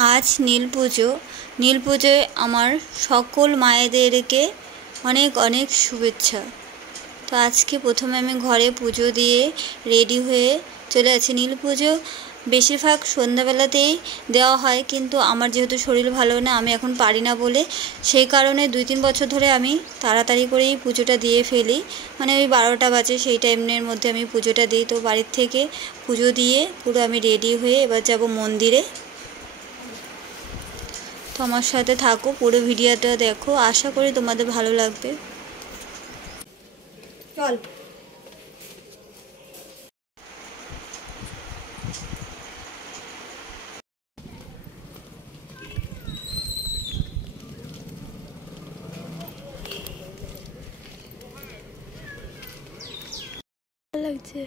आज नील पुजो। नील पुजोय आमार सकल मायेदेरके अनेक अनेक शुभेच्छा। तो आज के प्रथमे आमि घरे पुजो दिए रेडी हुए चले आछि। नील पुजो बेशिरभाग सन्ध्याबेलातेई देওয়া হয়, কিন্তু আমার যেহেতু শরীর ভালো না, আমি এখন পারি না বলে সেই কারণে 2-3 বছর ধরে আমি তাড়াতাড়ি করেই পুজোটা দিয়ে ফেলি। মানে ওই 12টা বাজে সেই টাইমের মধ্যে আমি পুজোটা দিই। তো বাড়ির থেকে পুজো দিয়ে পুরো আমি রেডি হয়ে এবার যাব মন্দিরে। তো আমার সাথে থাকো, পুরো ভিডিওটা দেখো, আশা করি তোমাদের ভালো লাগবে। চল লাগছে।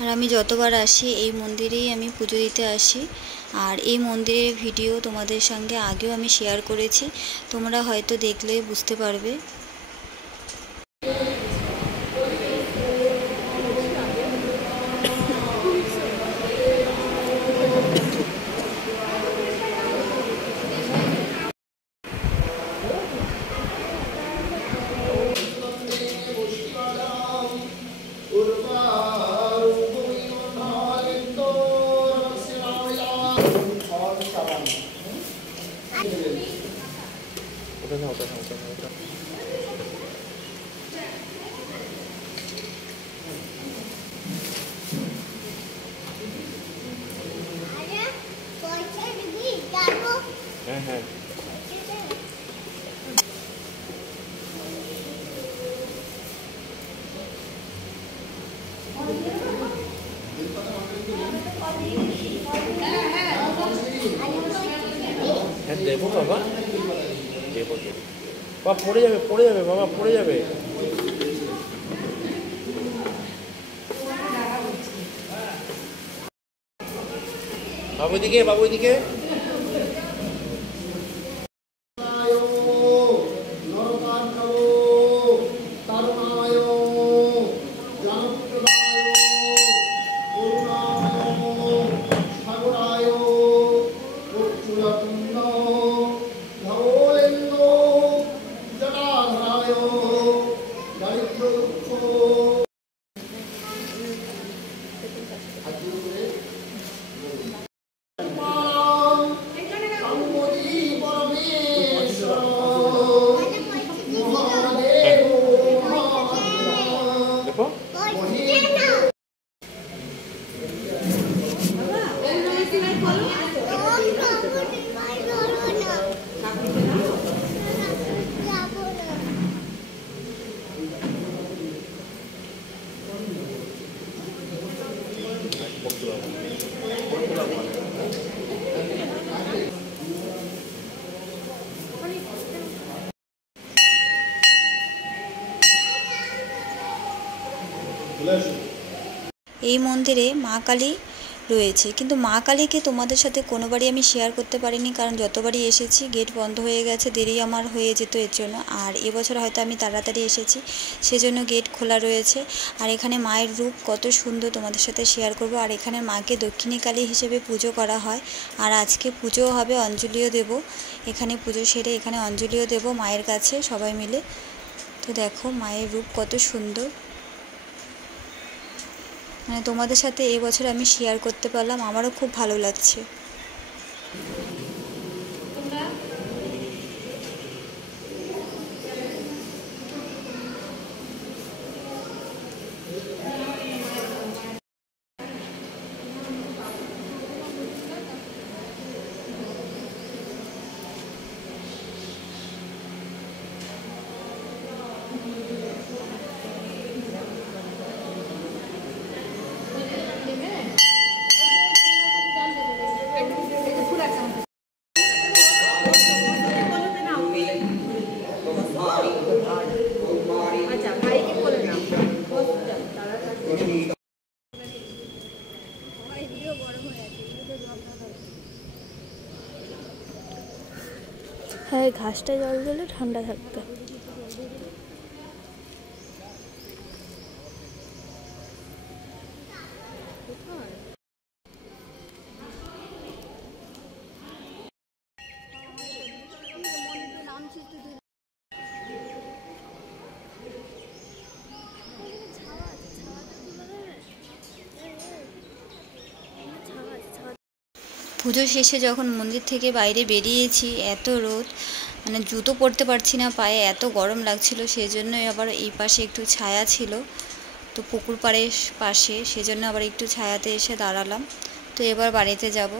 আর আমি যতবার আসি এই মন্দিরেই আমি পুজো দিতে আসি। আর এই মন্দিরের ভিডিও তোমাদের সঙ্গে আগেও আমি শেয়ার করেছি, তোমরা হয়তো দেখলে বুঝতে পারবে। देखो बाबा, देखो बाबा पड़े जाबे बाबा पड़े जाबे। बाबू दिके এই মন্দিরে মা কালী রয়েছে, কিন্তু মা কালীকে তোমাদের সাথে কোনোবারই আমি শেয়ার করতে পারিনি, কারণ যতবারই এসেছি গেট বন্ধ হয়ে গেছে, দেরি আমার হয়ে যেত এর জন্য। আর এবছর হয়তো আমি তাড়াতাড়ি এসেছি সেজন্য গেট খোলা রয়েছে। আর এখানে মায়ের রূপ কত সুন্দর তোমাদের সাথে শেয়ার করব। আর এখানে মাকে দক্ষিণী কালী হিসেবে পুজো করা হয়। আর আজকে পুজোও হবে, অঞ্জলিও দেব। এখানে পুজো সেরে এখানে অঞ্জলিও দেব মায়ের কাছে সবাই মিলে। তো দেখো মায়ের রূপ কত সুন্দর, মানে তোমাদের সাথে এই বছর আমি শেয়ার করতে পারলাম, আমারও খুব ভালো লাগছে। হ্যাঁ, ঘাসটা জল দিলে ঠান্ডা থাকবে। পুজো শেষে যখন মন্দির থেকে বাইরে বেরিয়েছি এত রোদ, মানে জুতো পরতে পারছি না পায়ে, এত গরম লাগছিল। সেই জন্যই আবার এই পাশে একটু ছায়া ছিল, তো পুকুর পাড়ের পাশে, সেজন্য আবার একটু ছায়াতে এসে দাঁড়ালাম। তো এবার বাড়িতে যাব।